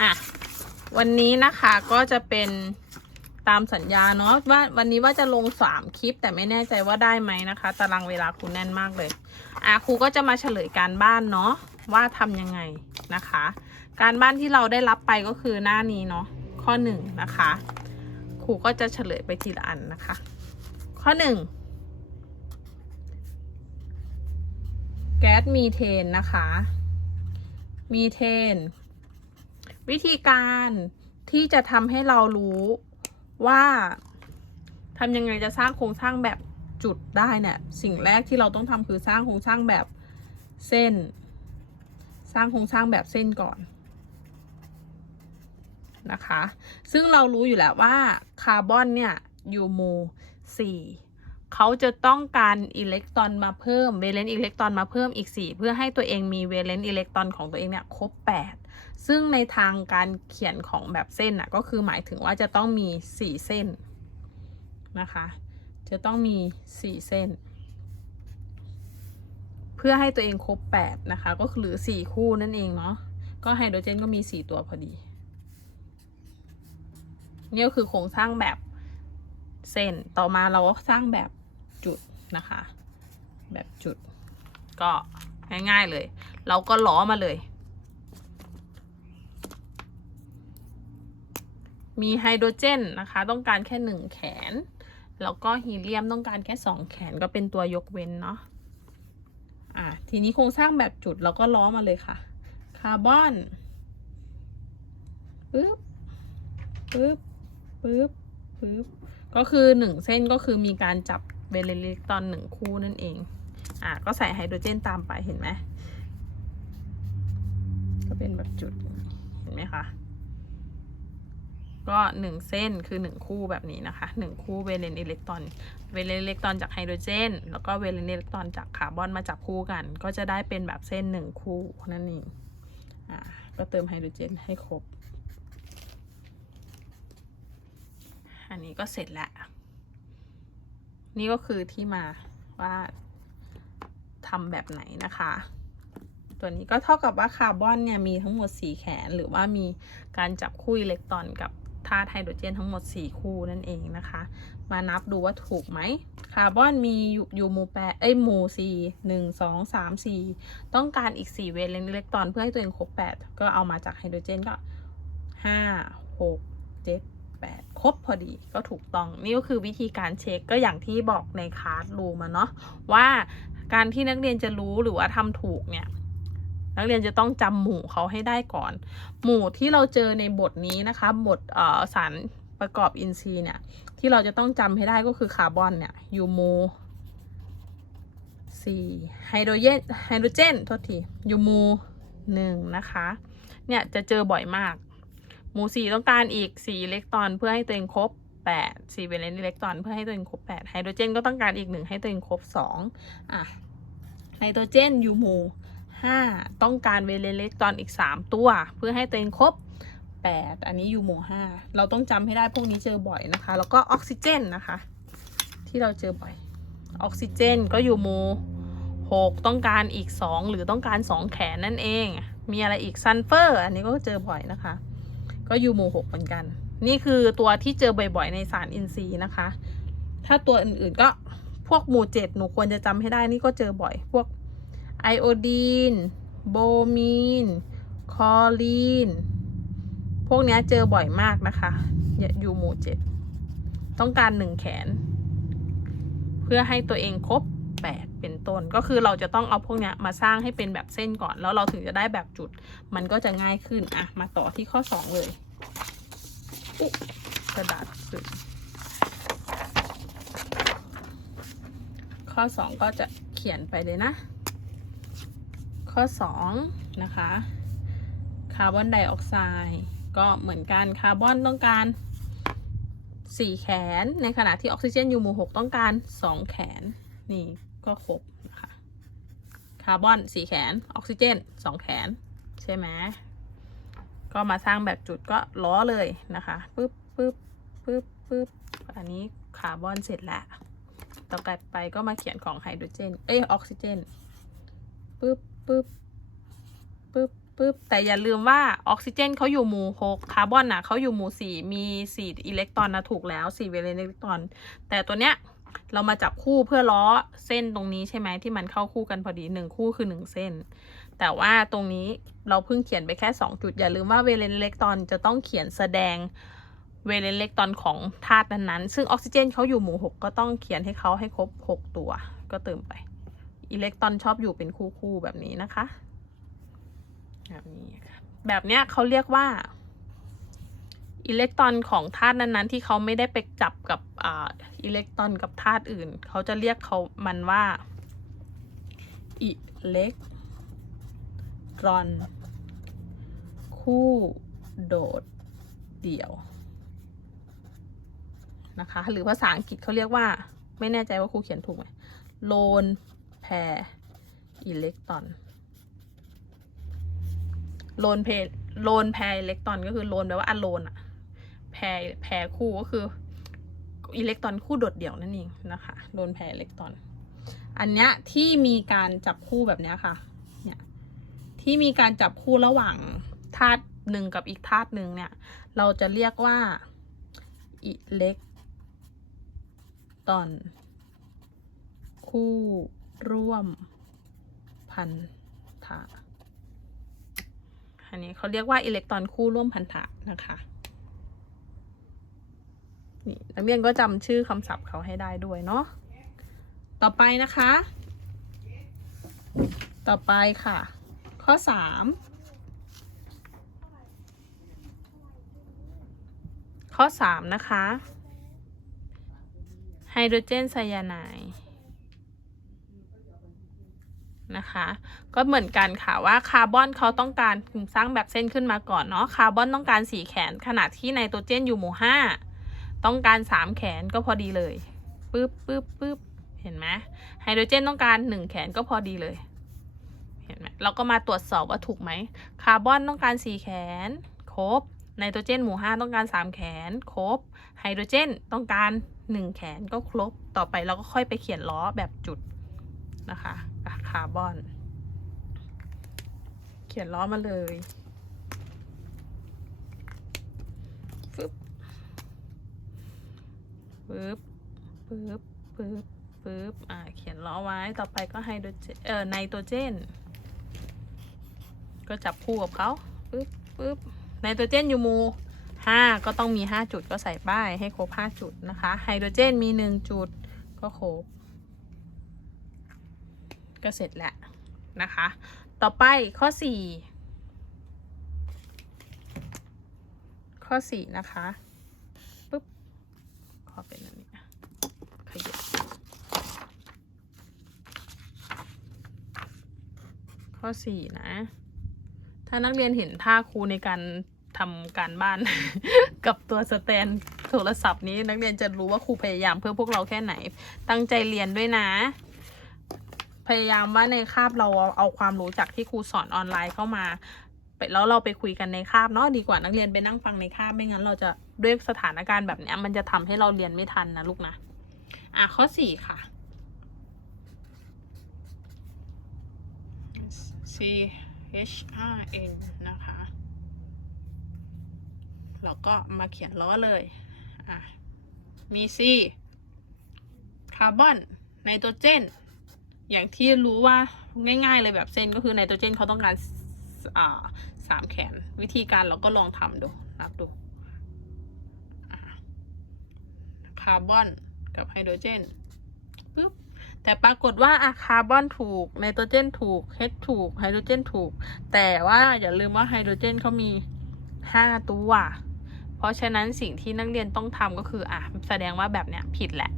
อะวันนี้นะคะก็จะเป็นตามสัญญาเนาะว่าวันนี้ว่าจะลงสามคลิป แต่ไม่แน่ใจว่าได้ไหมนะคะ ตารางเวลาครูแน่นมากเลยอะครูก็จะมาเฉลยการบ้านเนาะว่าทำยังไงนะคะ การบ้านที่เราได้รับไปก็คือหน้านี้เนาะข้อหนึ่งนะคะครูก็จะเฉลยไปทีละอันนะคะ ข้อหนึ่งแก๊สมีเทนนะคะ มีเทน วิธีการที่จะทำให้เรารู้ว่าทำยังไงจะสร้างโครงสร้างแบบจุดได้เนี่ยสิ่งแรกที่เราต้องทำคือสร้างโครงสร้างแบบเส้น สร้างโครงสร้างแบบเส้นก่อนนะคะ ซึ่งเรารู้อยู่แล้วว่าคาร์บอนเนี่ยอยู่โมสี่เขาจะต้องการอิเล็กตรอนมาเพิ่มเวเลนต์อิเล็กตรอนมาเพิ่มอีก 4 เพื่อให้ตัวเองมีเวเลนต์อิเล็กตรอนของตัวเองเนี่ยครบ 8 ซึ่งในทางการเขียนของแบบเส้นน่ะก็คือหมายถึงว่าจะต้องมี4เส้นนะคะ จะต้องมี4เส้น เพื่อให้ตัวเองครบ8นะคะ ก็คือหรือ4คู่นั่นเองเนาะ ก็ไฮโดรเจนก็มี4ตัวพอดี นี่ก็คือโครงสร้างแบบเส้น ต่อมาเราก็สร้างแบบจุดนะคะ แบบจุด ก็ง่ายๆเลย เราก็ล้อมาเลย มีไฮโดรเจนนะคะ ต้องการแค่หนึ่งแขน แล้วก็ฮีเลียมต้องการแค่สองแขนก็เป็นตัวยกเว้นเนาะอะทีนี้โครงสร้างแบบจุดเราก็ล้อมาเลยค่ะ คาร์บอนปึ๊บปึ๊บปึ๊บปึ๊บก็คือหนึ่งเส้นก็คือมีการจับเวเลนอิเล็กตรอนหนึ่งคู่นั่นเอง อะก็ใส่ไฮโดรเจนตามไปเห็นไหม ก็เป็นแบบจุด เห็นไหมคะ ก็หนึ่งเส้นคือหนึ่งคู่แบบนี้นะคะหนึ่งคู่เวเลนอิเล็กตรอนเวเลนอิเล็กตรอนจากไฮโดรเจน แล้วก็เวเลนอิเล็กตรอนจากคาร์บอนมาจับคู่กัน ก็จะได้เป็นแบบเส้นหนึ่งคู่นั่นเองอ่าก็เติมไฮโดรเจนให้ครบ อันนี้ก็เสร็จแล้ว นี่ก็คือที่มาว่าทำแบบไหนนะคะ ตัวนี้ก็เท่ากับว่าคาร์บอนเนี่ยมีทั้งหมด 4 แขน หรือว่ามีการจับคู่อิเล็กตรอนกับ ธาตุไฮโดรเจนทั้งหมด 4 คู่นั่นเองนะคะ มานับดูว่าถูกไหมคาร์บอนมีอยู่หมู่แปดเอ้ยหมู่สี่หนึ่งสองสามสี่ต้องการอีก4เวเลนต์อิเล็กตรอนเพื่อให้ตัวเองครบ8ก็เอามาจากไฮโดรเจนก็5 6 7 8ครบพอดีก็ถูกต้องนี่ก็คือวิธีการเช็คก็อย่างที่บอกในคลาสรูมาเนาะว่าการที่นักเรียนจะรู้หรือว่าทำถูกเนี่ย นักเรียนจะต้องจำหมู่เขาให้ได้ก่อน หมู่ที่เราเจอในบทนี้นะคะบทสารประกอบอินทรีย์เนี่ยที่เราจะต้องจำให้ได้ก็คือคาร์บอนเนี่ยอยู่โมสี่ไฮโดรเจนไฮโดรเจนโทษทียูโม่หนึ่งนะคะเนี่ยจะเจอบ่อยมาก หมู่สี่ต้องการอีกสี่อิเล็กตรอนเพื่อให้ตัวเองครบแปดสี่เวเลนต์อิเล็กตรอนเพื่อให้ตัวเองครบแปดไฮโดรเจนก็ต้องการอีกหนึ่งให้ตัวเองครบสองอะไนโตรเจนอยู่โม่ 5 ต้องการเวเลเล็กตอนอีก 3 ตัว เพื่อให้ตัวเองครบ 8 อันนี้อยู่โม5เราต้องจำให้ได้พวกนี้เจอบ่อยนะคะ แล้วก็ออกซิเจนนะคะ ที่เราเจอบ่อย ออกซิเจนก็อยู่โม6ต้องการอีก 2 หรือต้องการ 2 แขนนั่นเอง มีอะไรอีกซัลเฟอร์อันนี้ก็เจอบ่อยนะคะ ก็อยู่โม6เหมือนกัน นี่คือตัวที่เจอบ่อยๆ ในสารอินทรีย์นะคะ ถ้าตัวอื่นๆก็พวกหมู่เจ็ดหนูควรจะจำให้ได้นี่ก็เจอบ่อยพวก ไอโอดีน โบมีน คอลีน พวกนี้เจอบ่อยมากนะคะ อยู่หมู่เจ็ด ต้องการหนึ่งแขน เพื่อให้ตัวเองครบแปดเป็นต้น ก็คือเราจะต้องเอาพวกนี้มาสร้างให้เป็นแบบเส้นก่อน แล้วเราถึงจะได้แบบจุด มันก็จะง่ายขึ้น อะ มาต่อที่ข้อสองเลยอุ๊กระดาษสึกข้อสองก็จะเขียนไปเลยนะ ข้อ 2 นะคะคาร์บอนไดออกไซด์ก็เหมือนกันคาร์บอนต้องการ 4 แขน ในขณะที่ออกซิเจนอยู่หมู่6ต้องการ 2 แขน นี่ก็ครบนะคะคาร์บอน 4 แขน ออกซิเจน 2 แขน ใช่ไหมก็มาสร้างแบบจุดก็ล้อเลยนะคะปึ๊บปึ๊บปึ๊บปึ๊บอันนี้คาร์บอนเสร็จแล้วต่อไปก็มาเขียนของไฮโดรเจน เอ้ยออกซิเจนปึ๊บ ปึ๊บปึ๊บปึ๊บแต่อย่าลืมว่าออกซิเจนเขาอยู่หมู่หกคาร์บอนน่ะเขาอยู่หมู่สี่มีสี่อิเล็กตรอนนะถูกแล้วสี่เวเลนอิเล็กตรอน แต่ตัวเนี้ยเรามาจับคู่เพื่อล้อเส้นตรงนี้ใช่ไหมที่มันเข้าคู่กันพอดีหนึ่งคู่คือหนึ่งเส้น แต่ว่าตรงนี้เราเพิ่งเขียนไปแค่สองจุด อย่าลืมว่าเวเลนอิเล็กตรอนจะต้องเขียนแสดงเวเลนอิเล็กตรอนของธาตุนั้นๆซึ่งออกซิเจนเขาอยู่หมู่หกก็ต้องเขียนให้เขาให้ครบหกตัวก็เติมไป อิเล็กตรอนชอบอยู่เป็นคู่ๆแบบนี้นะคะ แบบนี้ค่ะแบบเนี้ยเขาเรียกว่าอิเล็กตรอนของธาตุนั้นๆ ที่เขาไม่ได้ไปจับกับออิเล็กตรอนกับธาตุอื่น เขาจะเรียกเขามันว่าอิเล็กตรอน คู่โดดเดี่ยวนะคะ หรือภาษาอังกฤษเขาเรียกว่า ไม่แน่ใจว่าครูเขียนถูกไหมโลน แพรอิเล็กตรอนโลนเพโลนแพรอิเล็กตรอนก็คือโลนแปลว่าอะโลนอะแพรแพรคู่ก็คืออิเล็กตรอนคู่โดดเดี่ยวนั่นเองนะคะโลนแพรอิเล็กตรอน อันเนี้ยที่มีการจับคู่แบบเนี้ยค่ะเนี่ยที่มีการจับคู่ระหว่างธาตุหนึ่งกับอีกธาตุหนึ่งเนี่ย เราจะเรียกว่าอิเล็กตรอน คู่ ร่วมพันธะอันนี้เขาเรียกว่าอิเล็กตรอนคู่ร่วมพันธะนะคะนี่นักเรียนก็จำชื่อคำศัพท์เขาให้ได้ด้วยเนาะต่อไปนะคะ ต่อไปค่ะ ข้อสามข้อสามนะคะไฮโดรเจนไซยาไนด์ นะคะ ก็เหมือนกันค่ะว่าคาร์บอนเขาต้องการสร้างแบบเส้นขึ้นมาก่อนเนาะคาร์บอนต้องการสี่แขน ขณะที่ไนโตรเจนอยู่หมู่ห้าต้องการสามแขนก็พอดีเลยปึ๊บปึ๊บปึ๊บเห็นไหมไฮโดรเจนต้องการหนึ่งแขนก็พอดีเลยเห็นไหมเราก็มาตรวจสอบว่าถูกไหมคาร์บอนต้องการสี่แขน ครบไนโตรเจนหมู่ห้าต้องการสามแขน ครบไฮโดรเจนต้องการหนึ่งแขนก็ครบ ต่อไปเราก็ค่อยไปเขียนล้อแบบจุดนะคะาร์บอน เขียนล้อมาเลยฟึบปึ๊บปึ๊บปึ๊บปึ๊บอ่าเขียนล้อไว้ต่อไปก็ไฮโดรเจนเอ่อไนโตรเจน ก็จับคู่กับเขาปึ๊บปึ๊บไนโตรเจนอยู่มูห้าก็ต้องมีห้าจุดก็ใส่ป้ายให้ครบห้าจุดนะคะ ไฮโดรเจนมีหนึ่งจุดก็ครบ ก็เสร็จแล้วนะคะ ต่อไปข้อ 4 ข้อ 4 นะคะปุ๊บขอเป็นอันนี้ขยับข้อ 4 นะ ถ้านักเรียนเห็นท่าครูในการทำการบ้าน กับตัวสแตนโทรศัพท์นี้นักเรียนจะรู้ว่าครูพยายามเพื่อพวกเราแค่ไหน ตั้งใจเรียนด้วยนะ พยายามว่าในคาบเราเอาความรู้จากที่ครูสอนออนไลน์เข้ามาไปแล้วเราไปคุยกันในคาบเนาะดีกว่านักเรียนไปนั่งฟังในคาบไม่งั้นเราจะด้วยสถานการณ์แบบนี้มันจะทำให้เราเรียนไม่ทันนะลูกนะอะข้อสี่ค่ะ C H R N นะคะ เราก็มาเขียนล้อเลยอะมี C คาร์บอนไนโตรเจน อย่างที่รู้ว่าง่ายๆเลยแบบเส้นก็คือไนโตรเจนเขาต้องการสอ่าสามแขน วิธีการเราก็ลองทำดูนับดูคาร์บอนกับไฮโดรเจนปึ๊บแต่ปรากฏว่าอะคาร์บอนถูกไนโตรเจนถูก H ถูกไฮโดรเจนถูก แต่ว่าอย่าลืมว่าไฮโดรเจนเขามีห้าตัว เพราะฉะนั้นสิ่งที่นักเรียนต้องทำก็คืออะแสดงว่าแบบเนี้ยผิดแหละ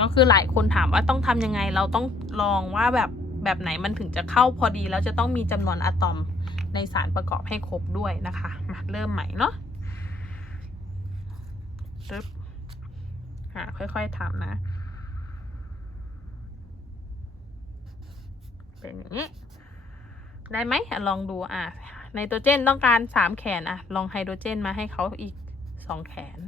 ก็คือหลายคนถามว่าต้องทำยังไง เราต้องลองว่าแบบแบบไหนมันถึงจะเข้าพอดี แล้วจะต้องมีจำนวนอะตอมในสารประกอบให้ครบด้วยนะคะมาเริ่มใหม่เนาะปึ๊บอ่าค่อยๆทำนะ เป็นอย่างนี้ ได้ไหมลองดูอะไนโตรเจนต้องการสามแขนอะ ลองไฮโดรเจนมาให้เขาอีกสองแขน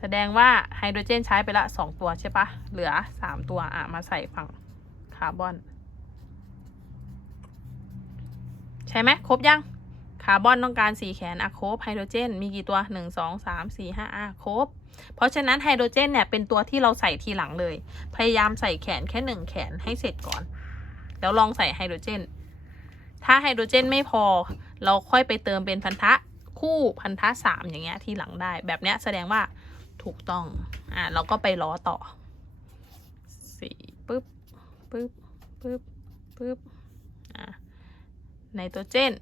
แสดงว่าไฮโดรเจนใช้ไปละสองตัวใช่ปะเหลือสามตัวอะมาใส่ฝั่งคาร์บอน ใช่ไหมครบยังคาร์บอนต้องการสี่แขนอะครบไฮโดรเจน มีกี่ตัวหนึ่งสองสามสี่ห้าอะครบ เพราะฉะนั้นไฮโดรเจนเนี่ยเป็นตัวที่เราใส่ทีหลังเลย พยายามใส่แขนแค่หนึ่งแขนให้เสร็จก่อน แล้วลองใส่ไฮโดรเจน ถ้าไฮโดรเจนไม่พอ เราค่อยไปเติมเป็นพันธะคู่พันธะสามอย่างเงี้ยทีหลังได้ แบบเนี้ยแสดงว่า ถูกต้อง อ่าเราก็ไปล้อต่อสี่ปึ๊บปึ๊บปึ๊บปึ๊บอ่าไนโตรเจน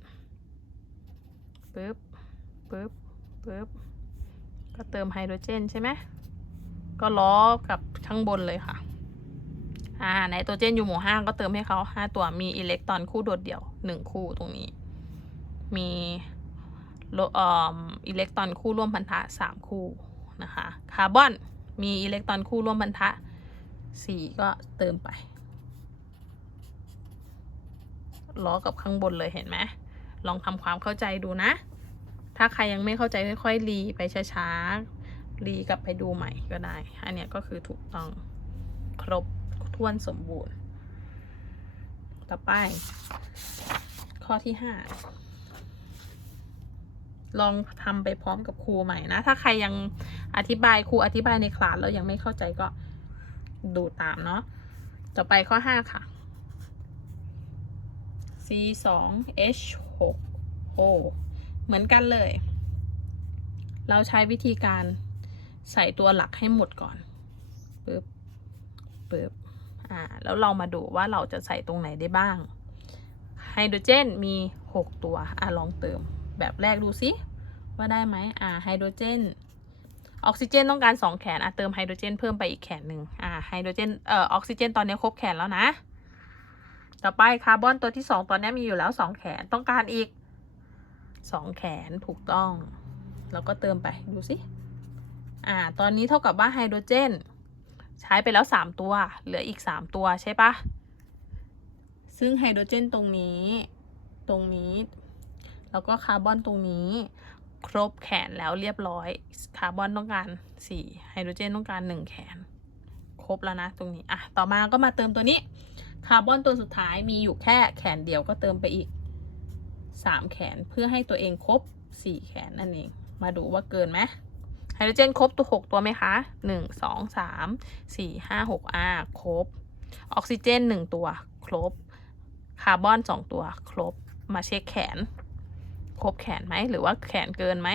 ปึ๊บปึ๊บปึ๊บก็เติมไฮโดรเจนใช่ไหมก็ล้อกับข้างบนเลยค่ะอ่าไนโตรเจนอยู่หมู่ห้าก็เติมให้เขาห้าตัวมีอิเล็กตรอนคู่โดดเดี่ยวหนึ่งคู่ตรงนี้ มีออิเล็กตรอนคู่ร่วมพันธะสามคู่ นะคะคาร์บอนมีอิเล็กตรอนคู่ร่วมพันธะสี่ก็เติมไป ล้อกับข้างบนเลยเห็นไหมลองทำความเข้าใจดูนะ ถ้าใครยังไม่เข้าใจค่อยๆรีไปช้าๆรีกลับไปดูใหม่ก็ได้ อันเนี้ยก็คือถูกต้องครบถ้วนสมบูรณ์ ต่อไป ข้อที่ห้าลองทำไปพร้อมกับครูใหม่นะ ถ้าใครยัง อธิบายครูอธิบายในคลาสแล้วยังไม่เข้าใจก็ดูตามเนาะต่อไปข้อห้าค่ะ C 2 H 6 O เหมือนกันเลย เราใช้วิธีการใส่ตัวหลักให้หมดก่อนปึ๊บปึ๊บอ่าแล้วเรามาดูว่าเราจะใส่ตรงไหนได้บ้างไฮโดรเจนมี 6 ตัว อะ ลองเติมแบบแรกดูสิว่าได้ไหมอ่าไฮโดรเจน ออกซิเจนต้องการ 2 แขนอะเติมไฮโดรเจนเพิ่มไปอีกแขนหนึ่งอ่าไฮโดรเจนเอ่อออกซิเจนตอนนี้ครบแขนแล้วนะ ต่อไปคาร์บอนตัวที่ 2 ตอนนี้มีอยู่แล้ว 2 แขนต้องการอีก 2 แขนถูกต้องเราก็เติมไปดูสิอ่าตอนนี้เท่ากับว่าไฮโดรเจน ใช้ไปแล้ว 3 ตัว เหลืออีก 3 ตัวใช่ปะซึ่งไฮโดรเจนตรงนี้ตรงนี้ แล้วก็คาร์บอนตรงนี้ ครบแขนแล้วเรียบร้อย คาร์บอนต้องการ4ไฮโดรเจนต้องการ 1 แขน ครบแล้วนะตรงนี้ อะ ต่อมาก็มาเติมตัวนี้ คาร์บอนตัวสุดท้ายมีอยู่แค่แขนเดียวก็เติมไปอีก 3 แขนเพื่อให้ตัวเองครบ 4 แขนนั่นเอง มาดูว่าเกินไหมไฮโดรเจนครบตัว 6 ตัวไหมคะ 1 2 3 4 5 6อ่าครบ ออกซิเจน 1 ตัว ครบ คาร์บอน 2 ตัว ครบ มาเช็คแขน ครบแขนไหมหรือว่าแขนเกินไหม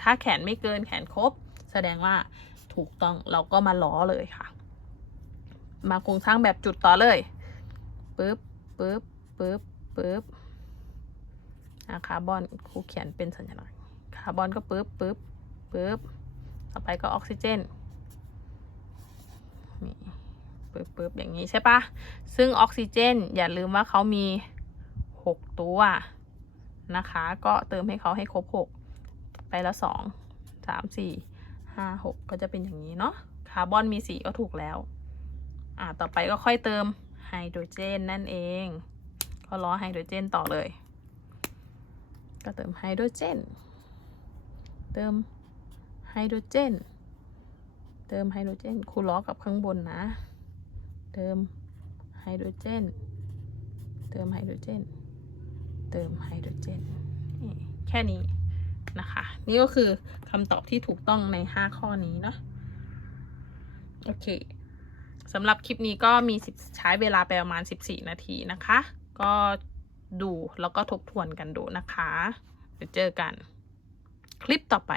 ถ้าแขนไม่เกินแขนครบ แสดงว่าถูกต้องเราก็มาล้อเลยค่ะ มาโครงสร้างแบบจุดต่อเลยปึ๊บปึ๊บปึ๊บปึ๊บอะคาร์บอนครูเขียนเป็นสัญลักษณ์คาร์บอนก็ปึ๊บปึ๊บปึ๊บต่อไปก็ออกซิเจนนี่ปึ๊บปึ๊บอย่างนี้ใช่ปะซึ่งออกซิเจน อย่าลืมว่าเขามี 6 ตัว นะคะ ก็เติมให้เขาให้ครบ 6 ไปล้ว2 3 4 5 6 ก็จะเป็นอย่างนี้เนาะคาร์บอนมี 4 ก็ถูกแล้ว อ่าต่อไปก็ค่อยเติมไฮโดรเจนนั่นเอง ก็ล้อไฮโดรเจนต่อเลย ก็เติมไฮโดรเจน เติมไฮโดรเจน เติมไฮโดรเจนคูล้อกับข้างบนนะ เติมไฮโดรเจน เติมไฮโดรเจน เติมไฮโดรเจนแค่นี้นะคะ นี่ก็คือคำตอบที่ถูกต้องใน 5 ข้อนี้เนาะโอเคสำหรับคลิปนี้ก็มีใช้เวลาไปประมาณ 14 นาทีนะคะ ก็ดูแล้วก็ทบทวนกันดูนะคะ เดี๋ยวเจอกัน คลิปต่อไป